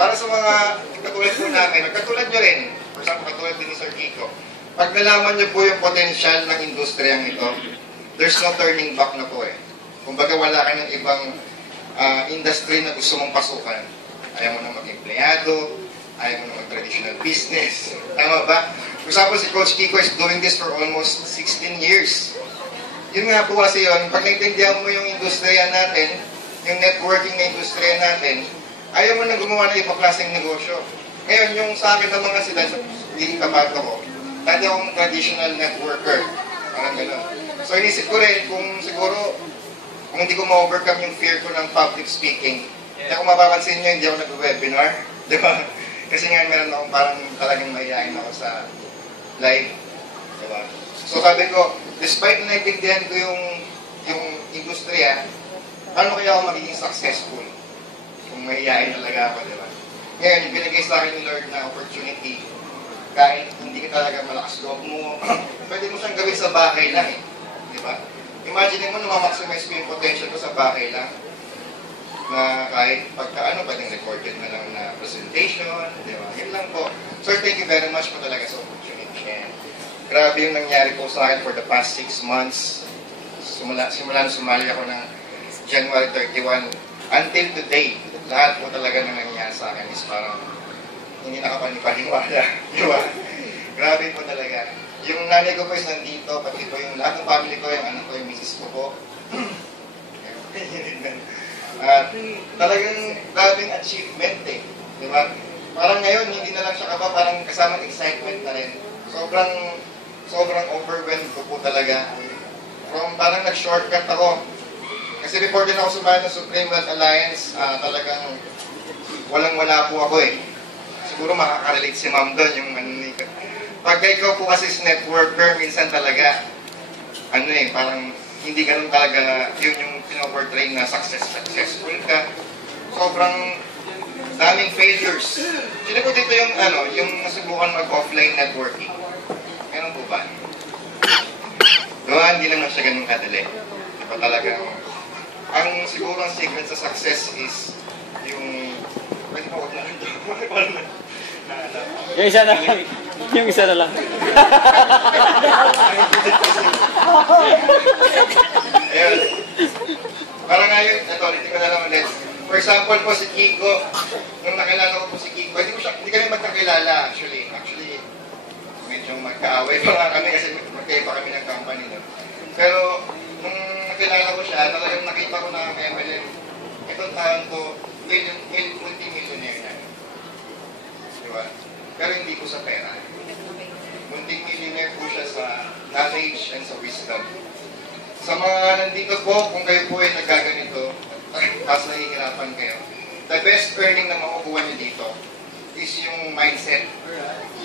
para sa mga katulad po namin, katulad nyo rin, for example, katulad din ni Sir Kiko, pag nalaman nyo po yung potential ng industriyang ito, there's no turning back na po eh. Kumbaga wala ka ng ibang industry na gusto mong pasukan. Ayaw mo na mag-empleyado, ayaw mo na mag-traditional business. Tama ba? For example, si Coach Kiko is doing this for almost 16 years. Yun nga po kasi yun, pag naintindihan mo yung industriya natin, yung networking na industriya natin, ayaw mo na gumawa ng ibang klaseng negosyo. Ngayon, yung sa akin ng mga sila, hindi kabato ko, dati akong traditional networker. Parang gano'n. So, inisip ko rin kung siguro, kung hindi ko ma-overcome yung fear ko ng public speaking, kaya kung mapapansin nyo, hindi ako nag-webinar. Di ba? Kasi nga meron akong parang talagang mahihain ako sa live. Di ba? So, sabi ko, despite na naintindihan ko yung industriya, paano kaya ako magiging successful? Kung mahihain talaga ako, di ba? Ngayon, yung binigay sa akin ni Lord na opportunity, kahit hindi ka talaga malakas loob mo, pwede mo siyang gawin sa bahay lang eh. Di ba? Imagine mo na ma-maximize ko yung potential ko sa bahay lang, na kahit pagka pwedeng recorded na lang na presentation, di ba? Yun lang po. Sir, thank you very much po talaga sa opportunity. And grabe yung nangyari po sa akin for the past 6 months. Simula na sumali ako ng January 31 until today. Lahat po talaga na nangyari sa akin is parang hindi nakapanipaniwala. Di ba? Grabe po talaga. Yung nanay ko po is nandito, pati po yung lahat ng family ko, yung anak ko, yung misis ko po. At talagang grabing achievement eh. Di ba? Parang ngayon, hindi na lang siya kaba, parang kasamang excitement na rin. Sobrang overwhelmed ko po talaga. Parang nag-shortcut ako. Kasi before din ako sumali ng Supreme Wealth Alliance, talagang walang-wala po ako eh. Siguro makaka-relate si ma'am doon, yung pagka ikaw po kasi is networker, minsan talaga, parang hindi ganun talaga yun yung pinoportray na successful ka. Sobrang daming failures. Sino po dito yung nasubukan mag-offline networking? Meron po ba? Doon, hindi naman siya ganun kadali. Diba talagang, ang siguro ang secret sa success is yung, pwede mo huwag na rin ito. Yung isa na lang. Yung isa na lang. Ayun. Parang ngayon, ulitin ko na lang ulit. For example po si Kiko, nung nakilala ko po si Kiko, hindi kami magkakilala actually. Actually, medyo magkaaway pa nga kami kasi magkaiba kami ng company. No? Pero, nung nakilala ko siya, talagang nakita ko na MLM. Itong taon ko, multi-millionaire na. Diba? Pero hindi ko sa pera. Multi-millionaire po siya sa knowledge and sa wisdom. Sa mga nandito po, kung kayo po ay nagaganito, tapos nahihirapan kayo, the best earning na makukuha niyo dito is yung mindset.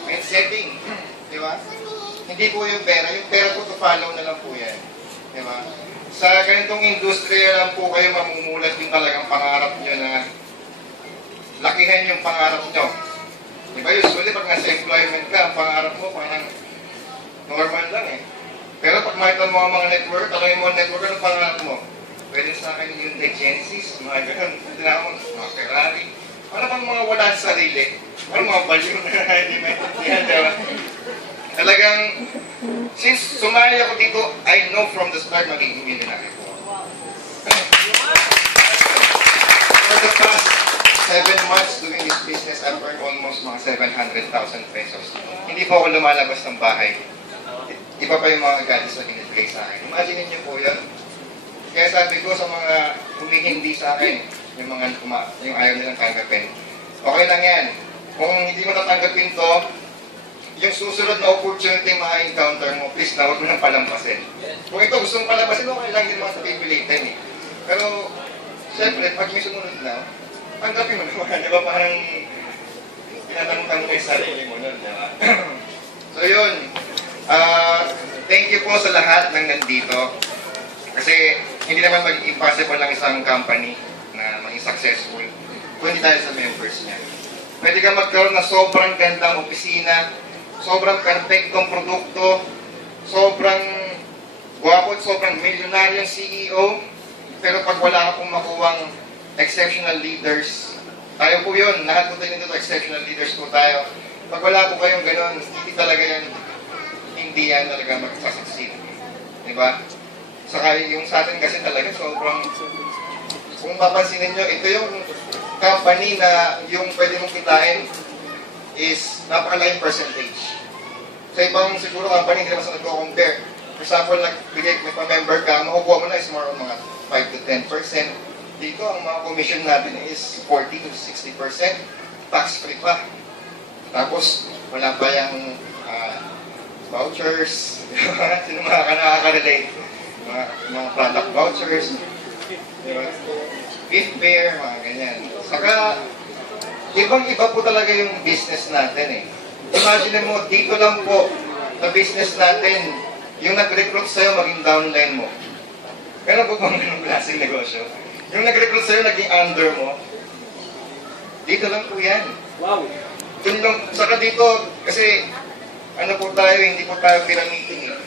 Mindsetting. Di ba? Hindi po yung pera. Yung pera po to follow na lang po yan. Di ba? Sa ganitong industriya lang po kayo mamumulat yung talagang pangarap nyo na lakihan yung pangarap nyo. Di ba? Usually, pag nasa employment ka, ang pangarap mo parang normal lang eh. Pero pag makita mo ang mga network, talangin mo ang network, anong pangarap mo? Pwede sa akin yung Genesis, mga ganun. Tinawag, mga Ferrari. Ano bang mga wala sa sarili? Ano mga baliw na hindi maintindihan, diba? Talagang, since sumali ako dito, I know from the start magiging millionaire ko. For the past 7 months doing this business, I've earned almost mga 700,000 pesos. Hindi po ako lumalabas ng bahay. Iba pa yung mga gadgets na binibigay sa akin. Imagine niyo po yun. Kaya sabi ko sa mga humihindi sa akin, yung mga yung ayaw nilang tanggapin, okay lang yan. Kung hindi mo natanggapin to, yung susunod na opportunity ma-encounter mo, please na huwag mo nang palampasin. Kung ito gusto mong palampasin, okay lang din mga pipilitin eh. Pero, syempre, pag may sumunod na, tanggapin mo naman, di ba? Parang tinatanong-tanong kayo sa sarili mo nun, di ba? So yun, thank you po sa lahat ng nandito. Kasi hindi naman maging impossible lang isang company na maging successful kung hindi tayo sa members niya. Pwede ka magkaroon ng sobrang gandang opisina, sobrang perfectong produkto, sobrang gwapo at sobrang milyonaryong CEO, pero pag wala ka pong makuwang exceptional leaders, Tayo po yun, lahat po tayo nito, exceptional leaders po tayo. Pag wala po kayong ganon, hindi yan talaga magsasucceed. Diba? Saka yung sa atin kasi talaga sobrang, kung papansinin nyo, ito yung company na yung pwede mong kitain is napakalaking percentage. Sa ibang siguro company, hindi naman sa nagko-compare. For example, nagbigay, may pa-member ka, makukuha mo na is more on mga 5 to 10%. Dito, ang mga commission natin is 40 to 60%. Tax-free pa. Tapos, wala pa yung vouchers. Sino nakaka-relate? Mga product vouchers. Diba? Gift fair, mga ganyan. Saka, ibang-iba po talaga yung business natin eh. Imagine mo, dito lang po, sa business natin, yung nag-recruit sa'yo, maging downline mo. Meron po bang ganong klaseng negosyo? Yung nag-recruit sa'yo, naging under mo, dito lang po yan. Wow! Dun lang, saka dito, kasi, ano po tayo, hindi po tayo pyramiding eh.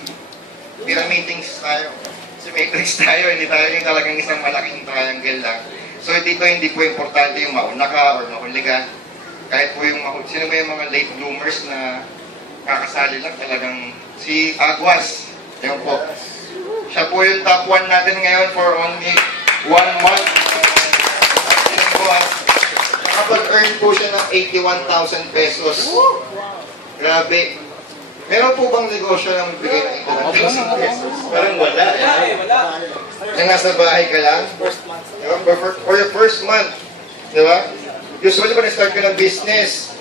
Pyramidings tayo. Symmetrics tayo, hindi tayo yung talagang isang malaking triangle lang. So dito hindi po importante yung mauna ka or mahuli ka. Kahit po yung sino ba yung mga late bloomers na kakasali lang talagang si Aguas. Yan po. Siya po yung top 1 natin ngayon for only 1 month. Yan po nakapag-earn po siya ng 81,000 pesos. Grabe. Meron po bang negosyo ng bigay ng 81,000 pesos? Parang wala. Wala. Yung nasa bahay ka lang? For your first month. Di ba? Usually, kung na-start ka ng business,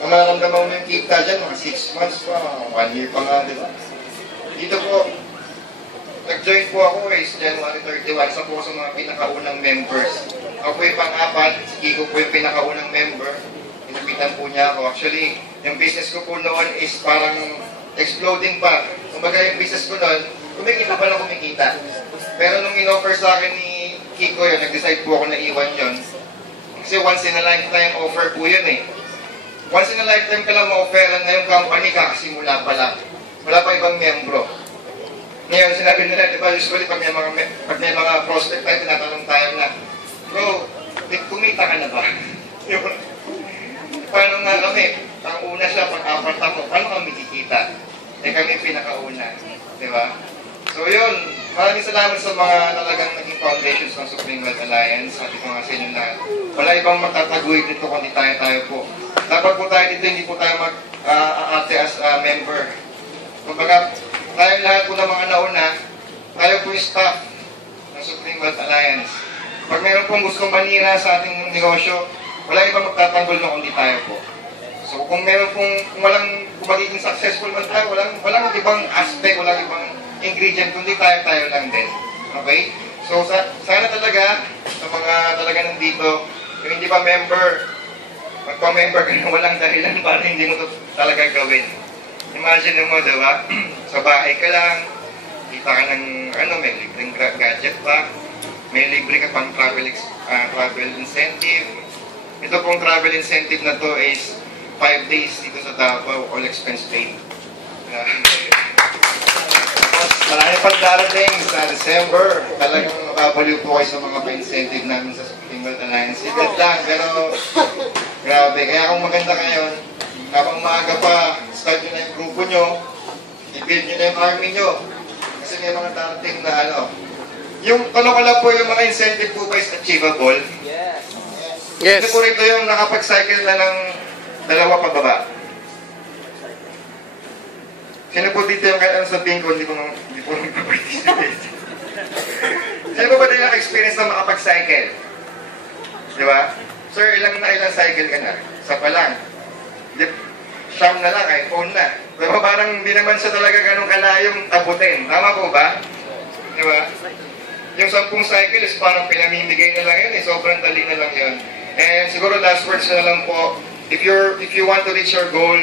ang mararamdaman mo yung kita dyan, mga 6 months pa, 1 year pa nga, di ba? Dito po, nag-join po ako is January 31, isa po sa mga pinakaunang members. Ako po yung pang-apat, si Kiko po yung pinakaunang member. Inapitan po niya ako. Actually, yung business ko po noon is parang exploding pa. Kumbaga yung business ko noon, kumikita pa lang kumikita. Pero nung in-offer sa akin ni Kiko yun, nag-decide po ako na iwan yun. Kasi once in a lifetime offer po yun eh. Once in a lifetime ka lang ma-offeran na yung company, kakasimula pa lang. Wala pa ibang membro. Ngayon, sinabi nila, di ba, usually pag may mga prospect tayo, tinatanong tayo na, bro, kumita ka na ba? Paano nga kami? Pang-una siya, pang-apat ako, paano kami kikita? Eh kami pinakauna. Di ba? So yun, maraming salamat sa mga talagang naging foundations ng Supreme Wealth Alliance. Sabi ko nga sa inyo lahat, wala ibang magtataguig dito kundi tayo po. Dapat po tayo dito, hindi po tayo mag-aate as a member. Kumbaga, tayo lahat po ng mga nauna, tayo po yung staff ng Supreme Wealth Alliance. Pag mayroon pong gustong manira sa ating negosyo, wala ibang magtatanggol na kundi tayo po. So kung meron kung magiging successful man tayo, walang ibang aspect, walang ibang ingredient, kundi tayo lang din. Okay? So sana talaga, sa mga talaga nandito, yung hindi pa member, magpa-member ka na walang dahilan para hindi mo ito talaga gawin. Imagine mo, diba? Sa bahay ka lang, kita ka ng, may libreng gadget pa, may libre ka pang travel incentive. Ito pong travel incentive na to is 5 days dito sa Davao, all expense paid. Tapos marami pang darating sa December. Talagang mababaliw po kayo sa mga pa-incentive namin sa Supreme Wealth Alliance. Ikat lang, pero grabe. Kaya kung maganda kayo, habang maaga pa, start nyo na yung grupo nyo, i-build nyo na yung army nyo. Kasi may mga darating na Yung tanong ko lang po, yung mga incentive po ba is achievable? Yes. Yes. Ito po rito yung nakapag-cycle na ng 2 pababa. Sino po dito yung kaya sabihin ko, hindi po nag-participate. Sino po ba dito naka-experience na makapag-cycle? Di ba? Sir, ilang cycle ka na? Isa pa lang. Siyam na lang, iPhone na. Diba parang hindi naman siya talaga ganun kalayong abutin. Tama po ba? Di ba? Yung 10 cycle is parang pinamimigay na lang yun eh. Sobrang dali na lang yun. And siguro last words na lang po, if you want to reach your goal,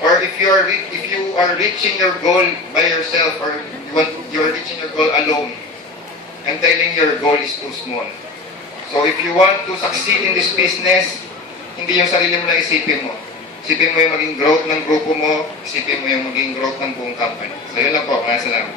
or if you are reaching your goal by yourself, or you're reaching your goal alone, I'm telling your goal is too small. So if you want to succeed in this business, hindi yung sarili mo lang isipin mo. Isipin mo yung maging growth ng grupo mo, isipin mo yung maging growth ng buong company. So yun lang po, maraming salamat.